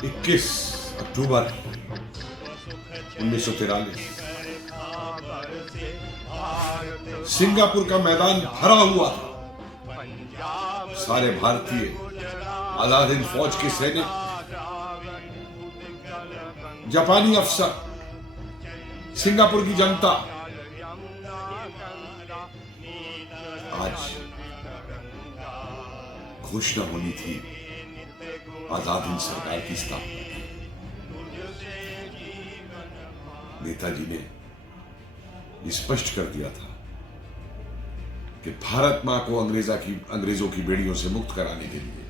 21 अक्टूबर 1943 Singapore का मैदान भरा हुआ था। सारे भारतीय आजाद हिंद फौज के सैनिक, जापानी अफसर, सिंगापुर की जनता आज घोषणा होनी थी आजाद हिंद सरकार की स्थापना। नेताजी ने स्पष्ट कर दिया था कि भारत मां को अंग्रेजों की बेड़ियों से मुक्त कराने के लिए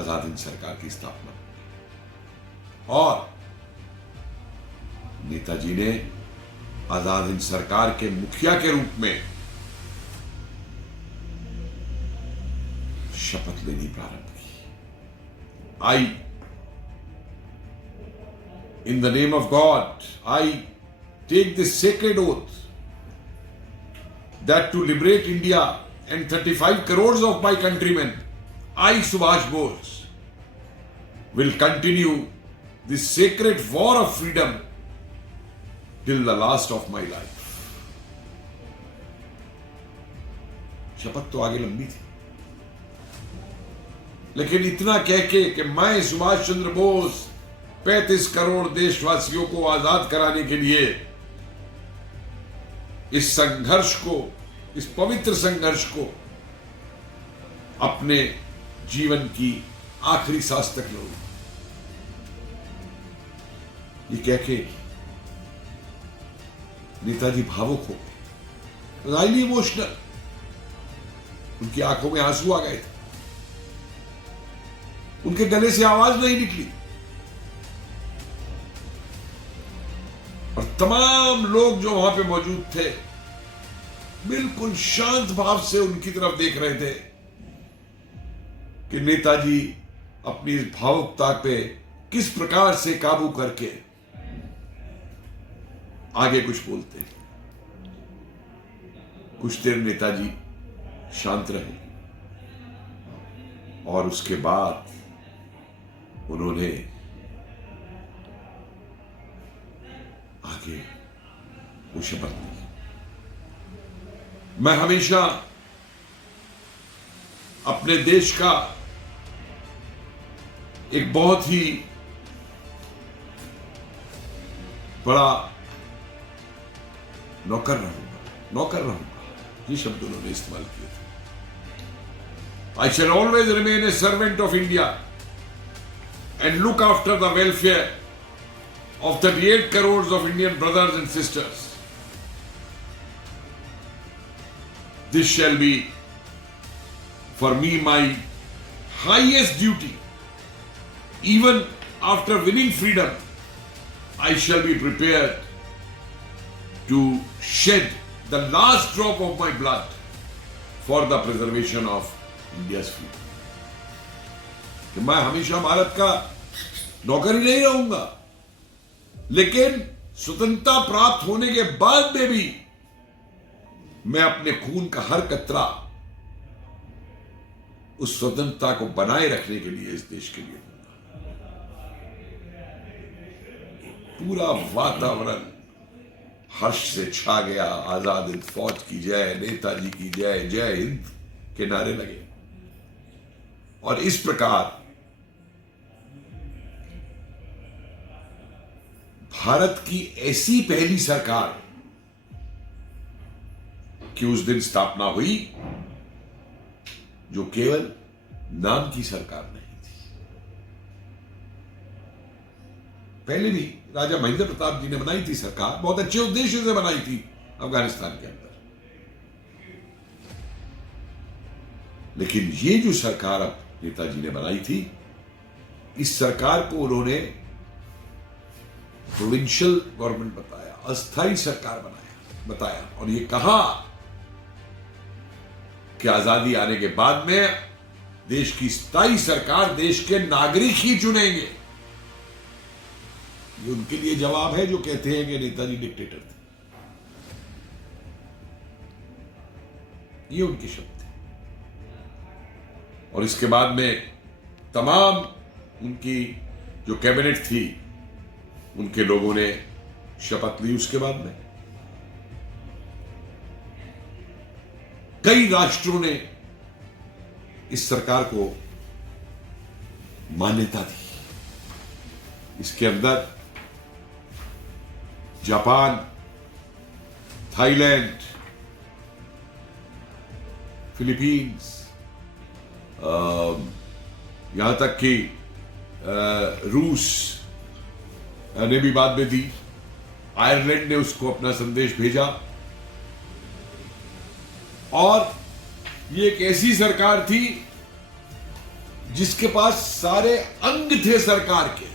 आजाद हिंद सरकार की स्थापना। और नेताजी ने आजाद हिंद सरकार के मुखिया के रूप में शपथ लेनी प्रारंभ की। आई, in the name of God, I take this sacred oath that to liberate India and 35 crores of my countrymen, I, Subhash Bose, will continue this sacred war of freedom till the last of my life. शपथ तो आगे लंबी थी, लेकिन इतना कह के कि मैं सुभाष चंद्र बोस 35 करोड़ देशवासियों को आजाद कराने के लिए इस संघर्ष को, इस पवित्र संघर्ष को अपने जीवन की आखिरी सांस तक लूंगा, ये कह के नेताजी भावुक हो गए, हाईली इमोशनल। उनकी आंखों में आंसू आ गए थे, उनके गले से आवाज नहीं निकली। और तमाम लोग जो वहां पे मौजूद थे बिल्कुल शांत भाव से उनकी तरफ देख रहे थे कि नेताजी अपनी इस भावुकता पे किस प्रकार से काबू करके आगे कुछ बोलते हैं। कुछ देर नेताजी शांत रहे और उसके बाद उन्होंने आगे वो शपथ ली। मैं हमेशा अपने देश का एक बहुत ही बड़ा नौकर रहूंगा, ये शब्द उन्होंने इस्तेमाल किए थे। I shall always remain a servant of India and look after the welfare of 38 crores of Indian brothers and sisters. This shall be for me my highest duty. Even after winning freedom, I shall be prepared to shed the last drop of my blood for the preservation of India's freedom. कि मैं हमेशा भारत का नौकर ही नहीं रहूंगा, लेकिन स्वतंत्रता प्राप्त होने के बाद में भी मैं अपने खून का हर कतरा उस स्वतंत्रता को बनाए रखने के लिए इस देश के लिए पूरा वातावरण हर्ष से छा गया। आजाद हिंद फौज की जय, नेताजी की जय, जय हिंद के नारे लगे। और इस प्रकार भारत की ऐसी पहली सरकार की उस दिन स्थापना हुई जो केवल नाम की सरकार नहीं थी। पहले भी राजा महेंद्र प्रताप जी ने बनाई थी सरकार, बहुत अच्छे उद्देश्य से बनाई थी अफगानिस्तान के अंदर, लेकिन ये जो सरकार अब नेताजी ने बनाई थी, इस सरकार को उन्होंने प्रोविंशियल गवर्नमेंट बताया, अस्थायी सरकार बताया और ये कहा कि आजादी आने के बाद में देश की स्थायी सरकार देश के नागरिक ही चुनेंगे। ये उनके लिए जवाब है जो कहते हैं कि नेताजी डिक्टेटर थे। ये उनके शब्द थे। और इसके बाद में तमाम उनकी जो कैबिनेट थी उनके लोगों ने शपथ ली। उसके बाद में कई राष्ट्रों ने इस सरकार को मान्यता दी। इसके अंदर जापान, थाईलैंड, फिलीपींस, यहां तक कि रूस ने भी बाद में दी। आयरलैंड ने उसको अपना संदेश भेजा। और ये एक ऐसी सरकार थी जिसके पास सारे अंग थे सरकार के।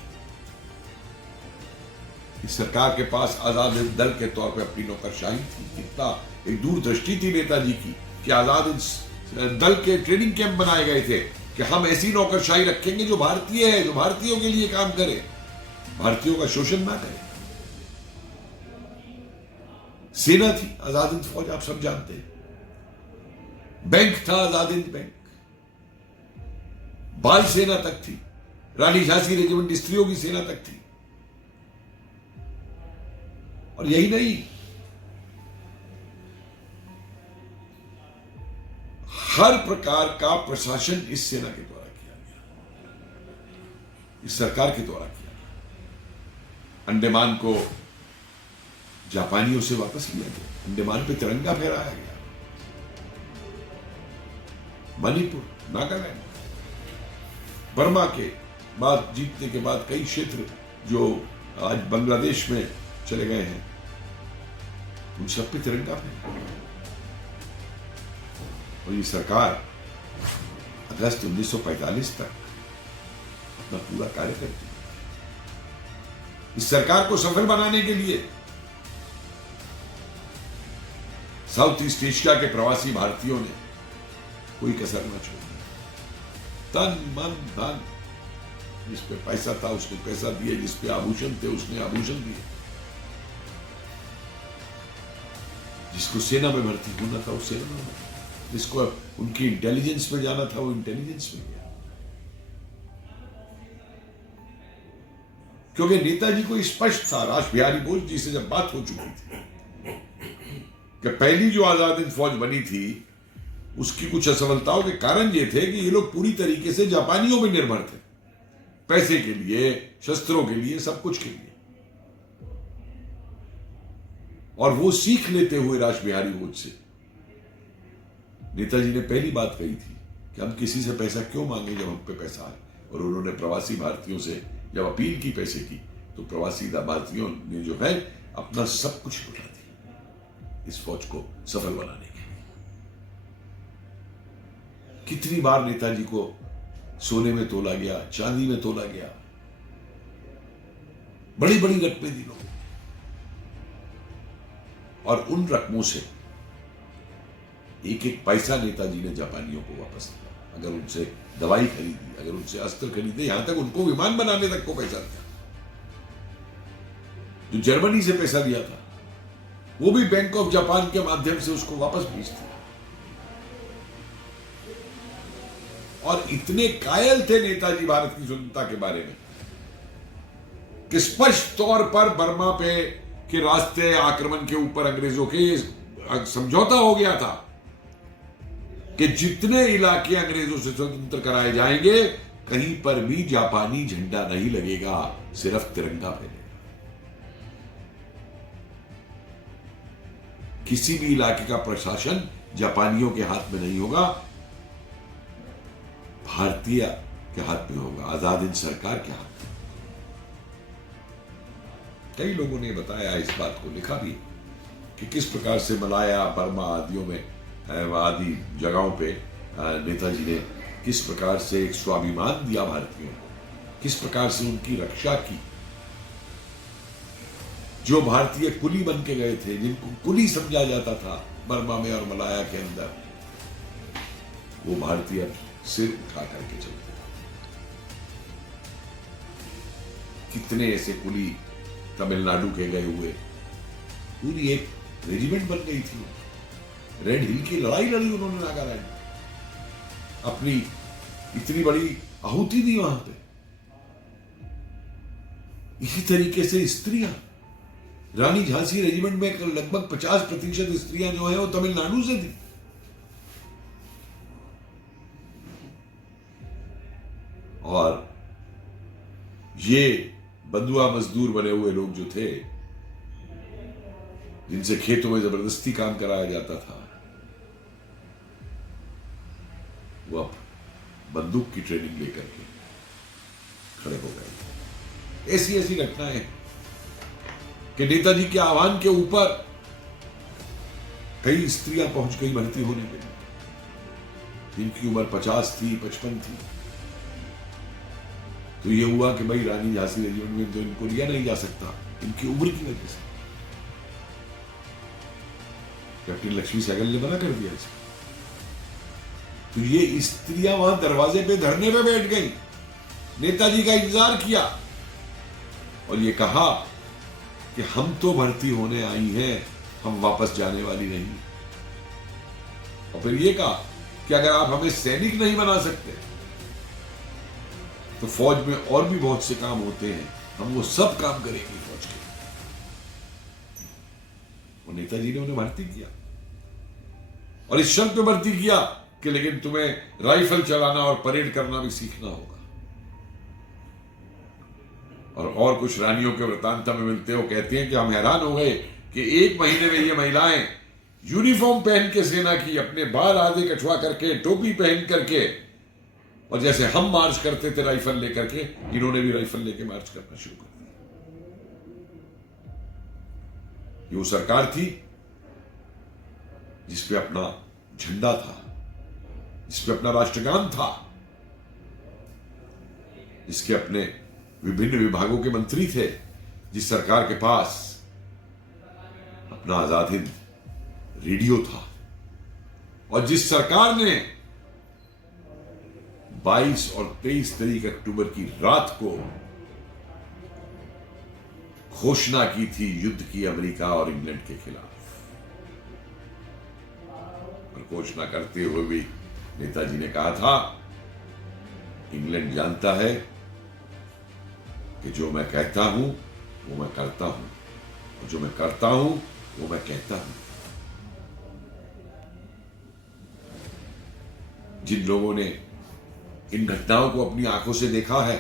इस सरकार के पास आजाद हिंद दल के तौर पे अपनी नौकरशाही थी। कितना एक दूरदृष्टि थी नेताजी की कि आजाद हिंद दल के ट्रेनिंग कैंप बनाए गए थे कि हम ऐसी नौकरशाही रखेंगे जो भारतीय है, जो भारतीयों के लिए काम करे, भारतीयों का शोषण ना करे। सेना थी आजाद हिंद फौज, आप सब जानते हैं। बैंक था आजाद हिंद बैंक, बाल सेना तक थी, रानी झांसी रेजिमेंट स्त्रियों की सेना तक थी। और यही नहीं, हर प्रकार का प्रशासन इस सेना के द्वारा किया गया, इस सरकार के द्वारा किया गया। अंडमान को जापानियों से वापस लिया गया, अंडमान पे तिरंगा फहराया गया। मणिपुर, नागालैंड, बर्मा के बाद जीतने के बाद कई क्षेत्र जो आज बांग्लादेश में चले गए हैं, उन सब पे तिरंगा फहराया। और ये सरकार अगस्त 1945 तक अपना पूरा कार्य करती है। इस सरकार को सफल बनाने के लिए साउथ ईस्ट एशिया के प्रवासी भारतीयों ने कोई कसर न छोड़ी। तन मन धन, जिस पे पैसा था उसने पैसा दिए, जिस पे आभूषण थे उसने आभूषण दिए, जिसको सेना में भर्ती होना था वो सेना में भर्ती, जिसको उनकी इंटेलिजेंस में जाना था वो इंटेलिजेंस में गया। क्योंकि नेताजी को स्पष्ट था, राज बिहारी बोस जी से जब बात हो चुकी थी कि पहली जो आजाद हिंद फौज बनी थी उसकी कुछ असफलताओं के कारण ये थे कि ये लोग पूरी तरीके से जापानियों में निर्भर थे, पैसे के लिए, शस्त्रों के लिए, सब कुछ के लिए। और वो सीख लेते हुए राज बिहारी बोस से नेताजी ने पहली बात कही थी कि हम किसी से पैसा क्यों मांगे जब हम पे पैसा है। और उन्होंने प्रवासी भारतीयों से जब अपील की पैसे की, तो प्रवासी भारतीयों ने जो है अपना सब कुछ लुटा दिया इस फौज को सफल बनाने के लिए। कितनी बार नेताजी को सोने में तोला गया, चांदी में तोला गया, बड़ी बड़ी रकमें दी लोगों, और उन रकमों से एक एक पैसा नेताजी ने जापानियों को वापस दिया। अगर उनसे दवाई खरीदी, अगर उनसे अस्त्र खरीदे, यहां तक उनको विमान बनाने तक को पैसा दिया। जो जर्मनी से पैसा दिया था वो भी बैंक ऑफ जापान के माध्यम से उसको वापस भेज दिया। और इतने कायल थे नेताजी भारत की स्वतंत्रता के बारे में कि स्पष्ट तौर पर बर्मा पे के रास्ते आक्रमण के ऊपर अंग्रेजों के समझौता हो गया था कि जितने इलाके अंग्रेजों से स्वतंत्र कराए जाएंगे, कहीं पर भी जापानी झंडा नहीं लगेगा, सिर्फ तिरंगा फहरेगा। किसी भी इलाके का प्रशासन जापानियों के हाथ में नहीं होगा, भारतीय के हाथ में होगा, आजाद हिंद सरकार के हाथ में। कई लोगों ने बताया, इस बात को लिखा भी कि किस प्रकार से मलाया, बर्मा आदियों में, आदि जगहों पे नेताजी ने किस प्रकार से एक स्वाभिमान दिया भारतीयों को, किस प्रकार से उनकी रक्षा की। जो भारतीय कुली बन के गए थे, जिनको कुली समझा जाता था बर्मा में और मलाया के अंदर, वो भारतीय सिर उठा करके चलते। कितने ऐसे कुली तमिलनाडु के गए हुए, पूरी एक रेजिमेंट बन गई थी। रेड हिल की लड़ाई लड़ी उन्होंने नागालैंड, अपनी इतनी बड़ी आहुति दी वहां पे। इसी तरीके से स्त्रियां, रानी झांसी रेजिमेंट में लगभग 50% स्त्रियां जो है वो तमिलनाडु से थी। और ये बंधुआ मजदूर बने हुए लोग जो थे, जिनसे खेतों में जबरदस्ती काम कराया जाता था, वो अब बंदूक की ट्रेनिंग लेकर के खड़े हो गए। ऐसी ऐसी घटनाएं कि नेताजी के आह्वान के ऊपर कई स्त्रियां पहुंच गई भर्ती होने के लिए, जिनकी उम्र 50 थी, 55 थी। तो ये हुआ कि भाई रानी झांसी रेजिमेंट में तो इनको लिया नहीं जा सकता, इनकी उम्र की वजह से। कैप्टन लक्ष्मी सहगल ने मना कर दिया इसे। तो ये स्त्रियां वहां दरवाजे पे धरने पे बैठ गई, नेताजी का इंतजार किया और ये कहा कि हम तो भर्ती होने आई हैं, हम वापस जाने वाली नहीं। और फिर ये कहा कि अगर आप हमें सैनिक नहीं बना सकते तो फौज में और भी बहुत से काम होते हैं, हम वो सब काम करेंगे फौज के। और नेताजी ने उन्हें भर्ती किया और इस शर्त पे भर्ती किया कि लेकिन तुम्हें राइफल चलाना और परेड करना भी सीखना होगा। और कुछ रानियों के वृतांत में मिलते हो, कहते हैं कि हम हैरान हो गए कि 1 महीने में ये महिलाएं यूनिफॉर्म पहन के सेना की, अपने बाल आधे कछुआ करके, टोपी पहन करके, और जैसे हम मार्च करते थे राइफल लेकर के, इन्होंने भी राइफल लेके मार्च करना शुरू कर दिया। ये वो सरकार थी जिसपे अपना झंडा था, जिसपे अपना राष्ट्रगान था, जिसके अपने विभिन्न विभागों के मंत्री थे, जिस सरकार के पास अपना आजाद हिंद रेडियो था, और जिस सरकार ने 22 और 23 तारीख अक्टूबर की रात को घोषणा की थी युद्ध की अमेरिका और इंग्लैंड के खिलाफ। और घोषणा करते हुए भी नेताजी ने कहा था, इंग्लैंड जानता है कि जो मैं कहता हूं वो मैं करता हूं, और जो मैं करता हूं वो मैं कहता हूं। जिन लोगों ने इन घटनाओं को अपनी आंखों से देखा है,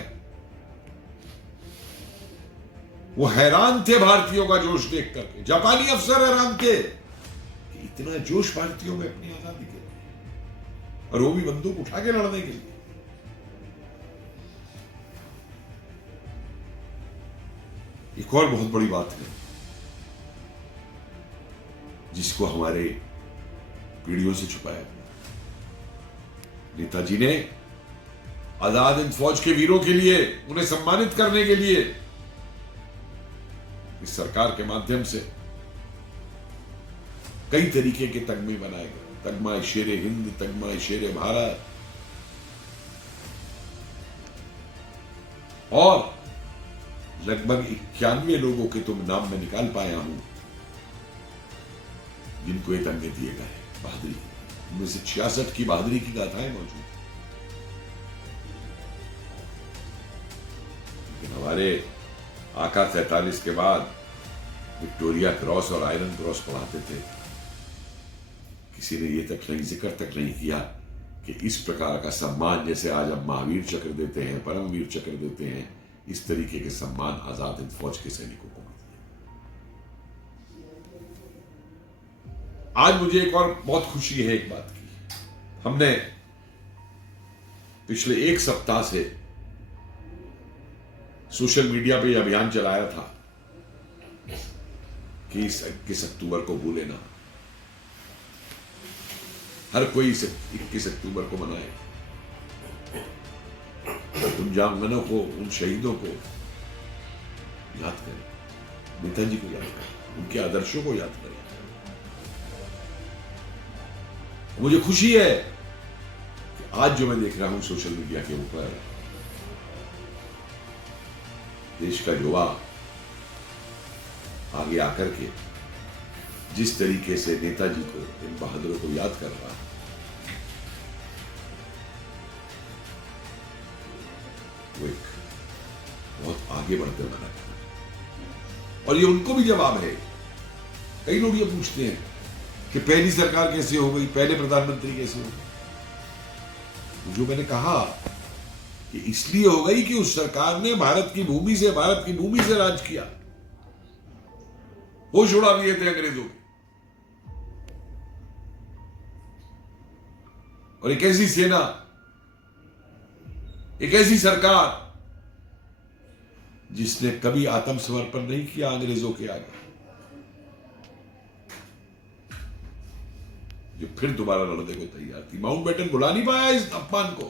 वो हैरान थे भारतीयों का जोश देख करके। जापानी अफसर हैरान थे कि इतना जोश भारतीयों में अपनी आजादी के लिए, और वो भी बंदूक उठा के लड़ने के लिए। एक और बहुत बड़ी बात है जिसको हमारे पीढ़ियों से छुपाया गया। नेताजी ने आजाद हिंद फौज के वीरों के लिए, उन्हें सम्मानित करने के लिए इस सरकार के माध्यम से कई तरीके के तगमे बनाए गए। तगमा शेर हिंद, तगमा शेर भारत, और लगभग 91 लोगों के तो नाम मैं निकाल पाया हूं जिनको ये तगमे दिए गए बहादुरी। उनमें से 66 की बहादुरी की गाथाएं मौजूद। लेकिन हमारे आका 47 के बाद विक्टोरिया क्रॉस और आयरन क्रॉस पढ़ाते थे। किसी ने यह तक नहीं, जिक्र तक नहीं किया कि इस प्रकार का सम्मान, जैसे आज हम महावीर चक्र देते हैं, परमवीर चक्र देते हैं, इस तरीके के सम्मान आजाद हिंद फौज के सैनिकों को मिलते हैं। आज मुझे एक और बहुत खुशी है एक बात की। हमने पिछले 1 सप्ताह से सोशल मीडिया पे यह अभियान चलाया था कि इस 21 अक्टूबर को भूले ना। हर कोई इस 21 अक्टूबर को मनाए, उन जामगनों को, उन शहीदों को याद करें, नेताजी को याद करें, उनके आदर्शों को याद करें। मुझे खुशी है कि आज जो मैं देख रहा हूं सोशल मीडिया के ऊपर, देश का युवा आगे आकर के जिस तरीके से नेताजी को, इन बहादुरों को याद कर रहा है, वो एक बहुत आगे बढ़ते हुए नजर आए। और ये उनको भी जवाब है। कई लोग ये पूछते हैं कि पहली सरकार कैसे हो गई, पहले प्रधानमंत्री कैसे हो गए। जो मैंने कहा कि इसलिए हो गई कि उस सरकार ने भारत की भूमि से राज किया, होश उड़ा दिए थे अंग्रेजों के। और एक ऐसी सेना, एक ऐसी सरकार जिसने कभी आत्मसमर्पण नहीं किया अंग्रेजों के आगे, जो फिर दोबारा लड़ने को तैयार थी। माउंटबेटन भुला नहीं पाया इस अपमान को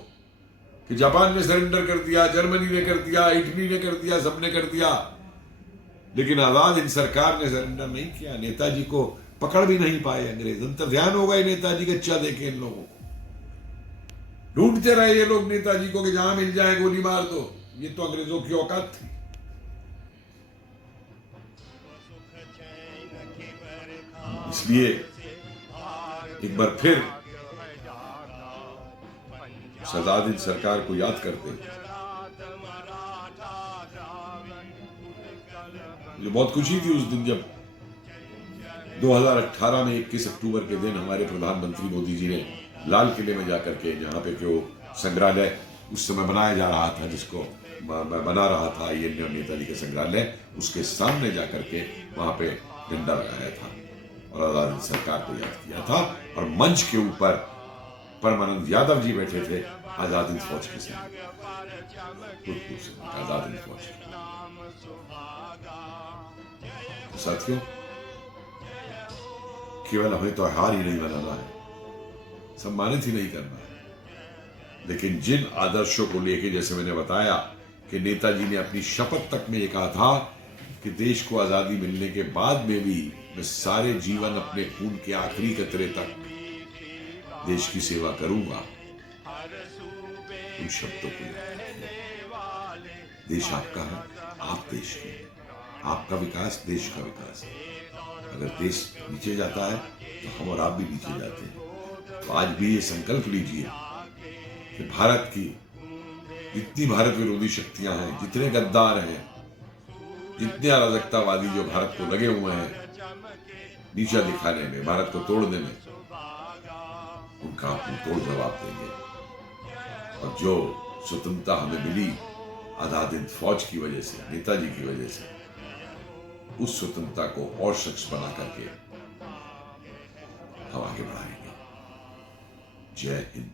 कि जापान ने सरेंडर कर दिया, जर्मनी ने कर दिया, इटली ने कर दिया, सबने कर दिया, लेकिन आजाद हिंद सरकार ने सरेंडर नहीं किया। नेताजी को पकड़ भी नहीं पाए अंग्रेज। अंतर्ध्यान हो गए नेताजी का। अच्छा देखे इन लोगों को, ढूंढते रहे ये लोग नेताजी को कि जहां मिल जाए गोली मार दो। ये तो अंग्रेजों की औकात थी। इसलिए एक बार फिर आजाद हिंद सरकार को याद करते हुए मुझे बहुत खुशी थी उस दिन जब 2018 में 21 अक्टूबर के दिन हमारे प्रधानमंत्री मोदी जी ने लाल किले में जाकर के, जहां पे जो संग्रहालय उस समय बनाया जा रहा था, जिसको मैं बना रहा था INA और नेताजी का संग्रहालय, उसके सामने जाकर के वहां पे झंडा लगाया था और आजाद हिंद सरकार को याद किया था। और मंच के ऊपर परमानंद यादव जी बैठे थे आजाद हिंद फौज के साथ, आजाद हिंद फौज। साथियों, केवल हमें त्योहार ही नहीं मनाना है, सम्मानित ही नहीं करना है, लेकिन जिन आदर्शों को लेके, जैसे मैंने बताया कि नेताजी ने अपनी शपथ तक में ये कहा था कि देश को आजादी मिलने के बाद में भी मैं सारे जीवन अपने खून के आखिरी कतरे तक देश की सेवा करूंगा। उन शब्दों को याद रखिए। देश आपका है, आप देश के हैं। आपका विकास देश का विकास है। अगर देश नीचे जाता है तो हम और आप भी नीचे जाते हैं। तो आज भी ये संकल्प लीजिए कि भारत की जितनी भारत विरोधी शक्तियां हैं, जितने गद्दार हैं, जितने अराजकतावादी जो भारत को लगे हुए हैं नीचा दिखाने में, भारत को तोड़ने में, उनका हम तोड़ जवाब देंगे। और जो स्वतंत्रता हमें मिली आजाद हिंद फौज की वजह से, नेताजी की वजह से, उस स्वतंत्रता को और शख्स बना करके हम आगे बढ़ाएंगे। जय हिंद।